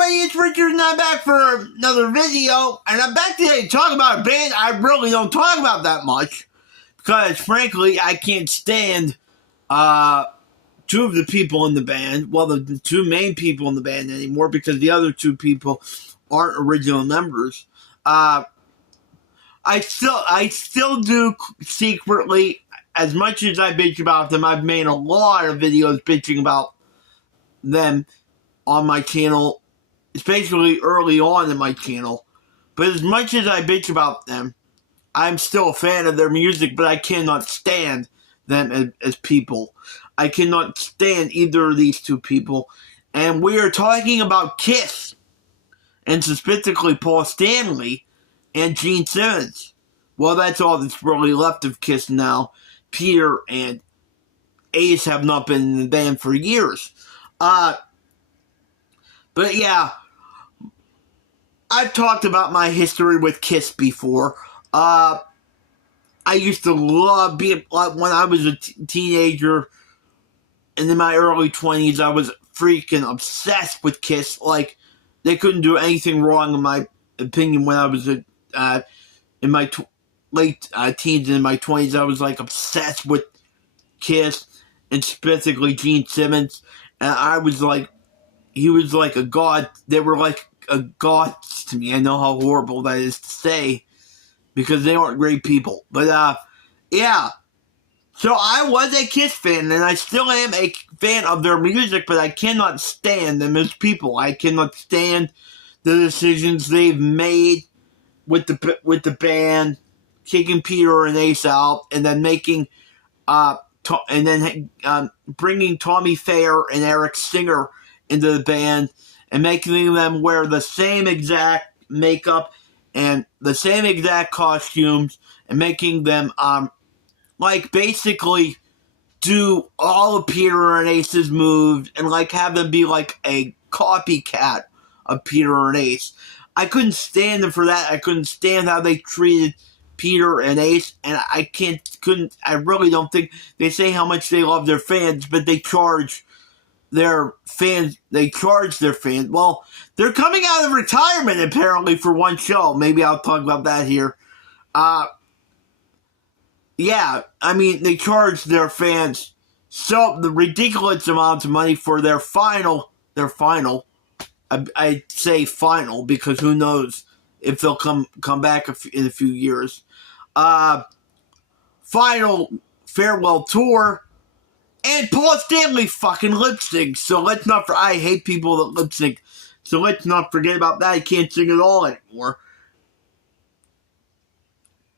everybody, it's Richard and I'm back for another video. And I'm back today to talk about a band I really don't talk about that much. Because, frankly, I can't stand two of the people in the band. Well, the two main people in the band anymore, because the other two people aren't original members. I still do secretly, as much as I bitch about them, I've made a lot of videos bitching about them on my channel, especially early on in my channel. But as much as I bitch about them, I'm still a fan of their music, but I cannot stand them as people. I cannot stand either of these two people. And we are talking about Kiss, and specifically Paul Stanley and Gene Simmons. Well, that's all that's really left of Kiss now. Peter and Ace have not been in the band for years. But yeah, I've talked about my history with Kiss before. I used to love being, when I was a teenager and in my early 20s, I was freaking obsessed with Kiss. Like, they couldn't do anything wrong, in my opinion, when I was in my late teens and in my 20s. I was, like, obsessed with Kiss, and specifically Gene Simmons. And I was, like, he was like a god. They were like a gods to me. I know how horrible that is to say, because they aren't great people. But, yeah. So I was a Kiss fan, and I still am a fan of their music, but I cannot stand them as people. I cannot stand the decisions they've made with the band, kicking Peter and Ace out, and then making, bringing Tommy Thayer and Eric Singer into the band, and making them wear the same exact makeup and the same exact costumes, and making them, like, basically do all of Peter and Ace's moves, and, like, have them be, like, a copycat of Peter and Ace. I couldn't stand them for that. I couldn't stand how they treated Peter and Ace, and I really don't think, they say how much they love their fans, but they charge their fans. Well, they're coming out of retirement, apparently, for one show. Maybe I'll talk about that here. Yeah, I mean, they charge their fans the ridiculous amounts of money for their final, I say final, because who knows if they'll come back in a few years. Final farewell tour. And Paul Stanley fucking lip syncs. So let's not, I hate people that lip sync. So let's not forget about that. He can't sing at all anymore.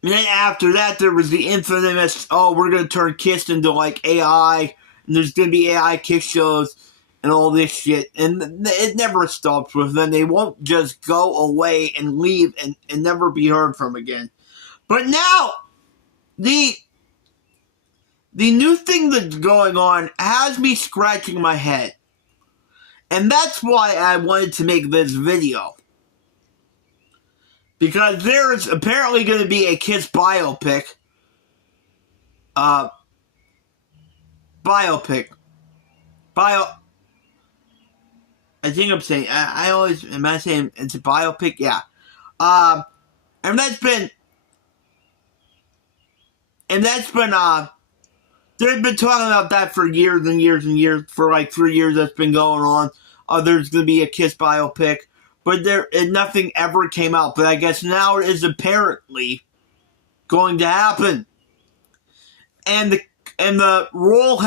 And then after that, there was the infamous, we're going to turn Kiss into, like, AI. And there's going to be AI Kiss shows and all this shit. And it never stops with them. They won't just go away and leave and never be heard from again. But now, the new thing that's going on has me scratching my head. And that's why I wanted to make this video. Because there's apparently going to be a Kiss biopic. I think I'm saying, am I saying it's a biopic? Yeah. And that's been, they've been talking about that for years and years and years. For like 3 years that's been going on. There's going to be a Kiss biopic. But nothing ever came out. But I guess now it is apparently going to happen. And the role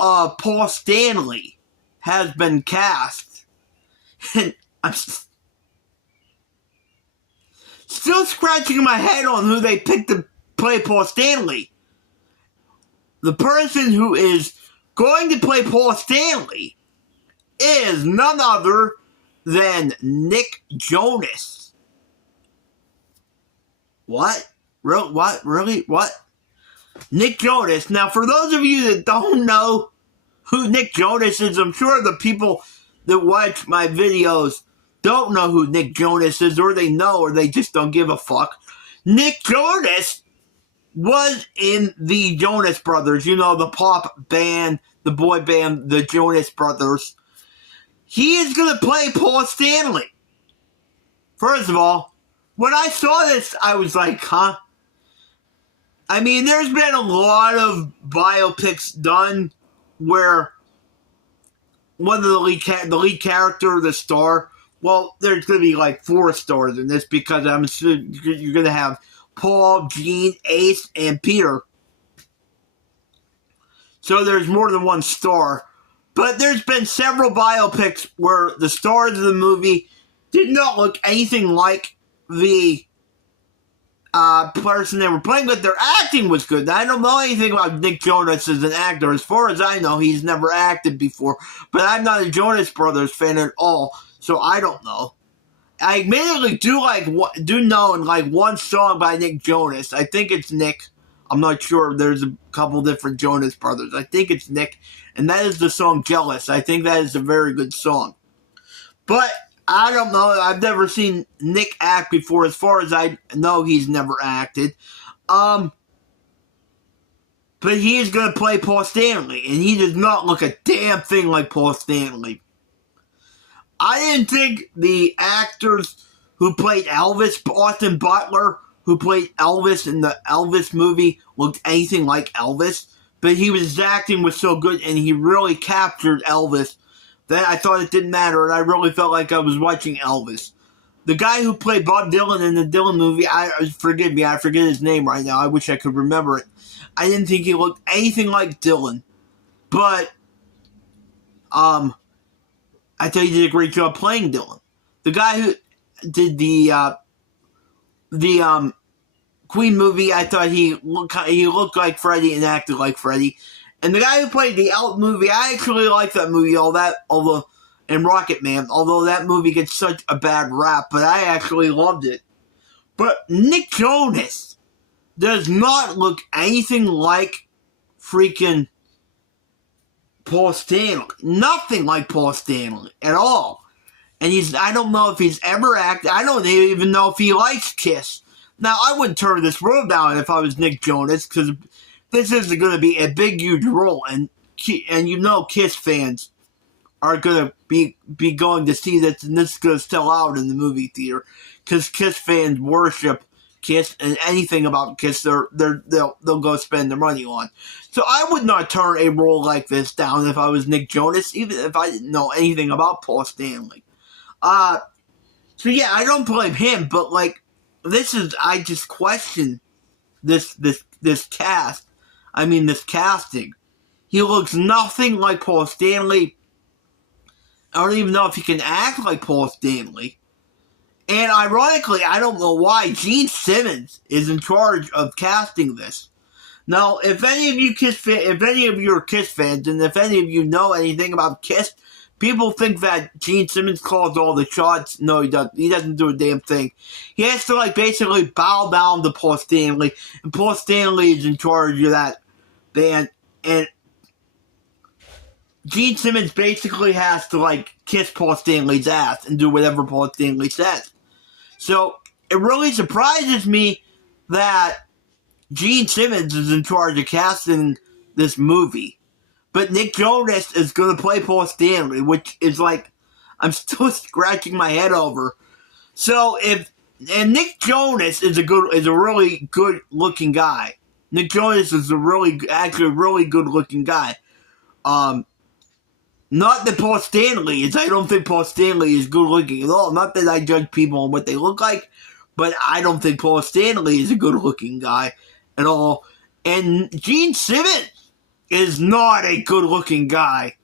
of Paul Stanley has been cast. And I'm still scratching my head on who they picked to play Paul Stanley. The person who is going to play Paul Stanley is none other than Nick Jonas. What? What? Really? What? Nick Jonas. Now, for those of you that don't know who Nick Jonas is, I'm sure the people that watch my videos don't know who Nick Jonas is, or they know, or they just don't give a fuck. Nick Jonas was in the Jonas Brothers, you know, the pop band, the boy band, the Jonas Brothers. he is going to play Paul Stanley. First of all, when I saw this, I was like, huh? I mean, there's been a lot of biopics done where one of the lead character, the star, well, there's going to be like 4 stars in this because I'm assuming you're going to have Paul, Gene, Ace, and Peter. So there's more than 1 star. But there's been several biopics where the stars of the movie did not look anything like the person they were playing, but their acting was good. Now, I don't know anything about Nick Jonas as an actor. As far as I know, he's never acted before. But I'm not a Jonas Brothers fan at all, so I don't know. I admittedly do know like 1 song by Nick Jonas. I think it's Nick. I'm not sure. There's a couple different Jonas Brothers. I think it's Nick, and that is the song "Jealous." I think that is a very good song. But I don't know. I've never seen Nick act before. As far as I know, he's never acted. But he is going to play Paul Stanley, and he does not look a damn thing like Paul Stanley. I didn't think the actors who played Elvis, Austin Butler, who played Elvis in the Elvis movie, looked anything like Elvis. But his acting was so good, and he really captured Elvis that I thought it didn't matter, and I really felt like I was watching Elvis. The guy who played Bob Dylan in the Dylan movie, forgive me, I forget his name right now. I wish I could remember it. I didn't think he looked anything like Dylan. But, I thought he did a great job playing Dylan. The guy who did the Queen movie, I thought he looked like Freddie and acted like Freddie. And the guy who played the Out movie, I actually like that movie, and Rocket Man, although that movie gets such a bad rap, but I actually loved it. But Nick Jonas does not look anything like freaking Paul Stanley. Nothing like Paul Stanley at all. And I don't know if he's ever acted. I don't even know if he likes Kiss. Now, I wouldn't turn this role down if I was Nick Jonas, because this is going to be a big, huge role, and you know Kiss fans are going to be going to see this, and this is going to sell out in the movie theater, because Kiss fans worship Kiss, and anything about Kiss they'll go spend their money on. So I would not turn a role like this down if I was Nick Jonas, even if I didn't know anything about Paul Stanley. So yeah, I don't blame him, but like I just question this cast. I mean, this casting. He looks nothing like Paul Stanley. I don't even know if he can act like Paul Stanley. And ironically, I don't know why Gene Simmons is in charge of casting this. Now, if any of you are Kiss fans, and if any of you know anything about Kiss, people think that Gene Simmons calls all the shots. No, he doesn't. He doesn't do a damn thing. He has to basically bow down to Paul Stanley, and Paul Stanley is in charge of that band, and Gene Simmons basically has to kiss Paul Stanley's ass and do whatever Paul Stanley says. So it really surprises me that Gene Simmons is in charge of casting this movie. But Nick Jonas is going to play Paul Stanley, which is I'm still scratching my head over. So Nick Jonas is a really good looking guy. Nick Jonas is actually a really good looking guy. Not that Paul Stanley is. I don't think Paul Stanley is good looking at all. Not that I judge people on what they look like, but I don't think Paul Stanley is a good looking guy at all. And Gene Simmons is not a good looking guy.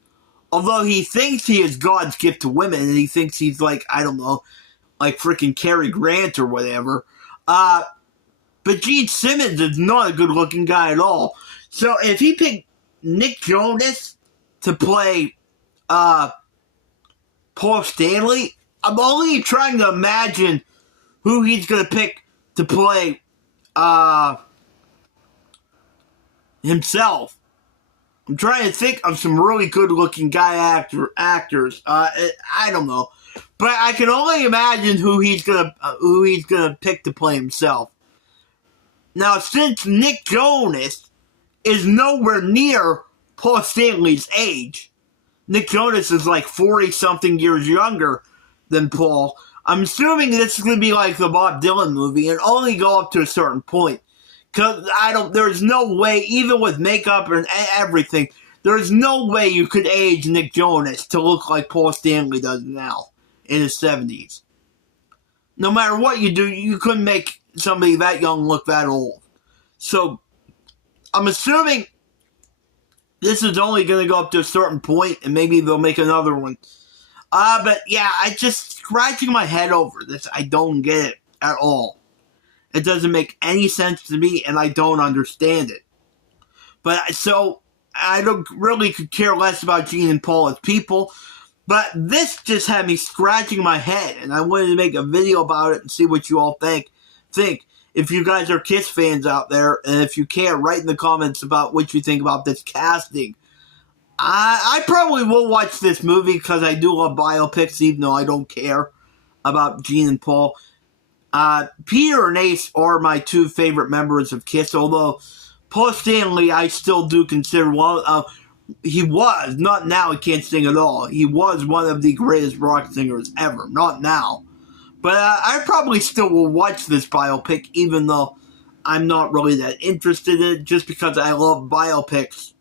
Although he thinks he is God's gift to women, and he thinks he's freaking Cary Grant or whatever. But Gene Simmons is not a good looking guy at all. So if he picked Nick Jonas to play Paul Stanley, I'm only trying to imagine who he's going to pick to play himself. I'm trying to think of some really good-looking actors. I don't know, but I can only imagine who he's gonna pick to play himself. Now, since Nick Jonas is nowhere near Paul Stanley's age, Nick Jonas is like 40-something years younger than Paul. I'm assuming this is going to be like the Bob Dylan movie and only go up to a certain point. Because there's no way, even with makeup and everything, there's no way you could age Nick Jonas to look like Paul Stanley does now in his 70s. No matter what you do, you couldn't make somebody that young look that old. So, I'm assuming this is only going to go up to a certain point, and maybe they'll make another one. But yeah, I just scratching my head over this. I don't get it at all. It doesn't make any sense to me, and I don't understand it. But so I don't really could care less about Gene and Paul as people. But this just had me scratching my head, and I wanted to make a video about it and see what you all think. If you guys are Kiss fans out there, and if you care, write in the comments about what you think about this casting. I probably will watch this movie because I do love biopics, even though I don't care about Gene and Paul. Peter and Ace are my two favorite members of Kiss, although Paul Stanley I still do consider he was, not now, he can't sing at all. He was one of the greatest rock singers ever, not now. But I probably still will watch this biopic, even though I'm not really that interested in it, just because I love biopics.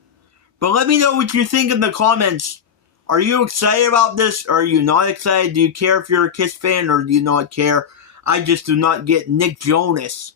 But let me know what you think in the comments. Are you excited about this, or are you not excited? Do you care if you're a Kiss fan, or do you not care? I just do not get Nick Jonas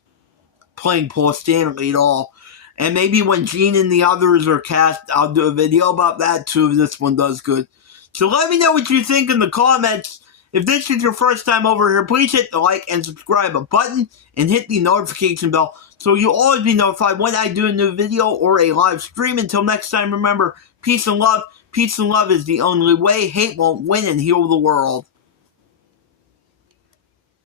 playing Paul Stanley at all. And maybe when Gene and the others are cast, I'll do a video about that too if this one does good. So let me know what you think in the comments. If this is your first time over here, please hit the like and subscribe button and hit the notification bell so you'll always be notified when I do a new video or a live stream. Until next time, remember, peace and love. Peace and love is the only way. Hate won't win and heal the world.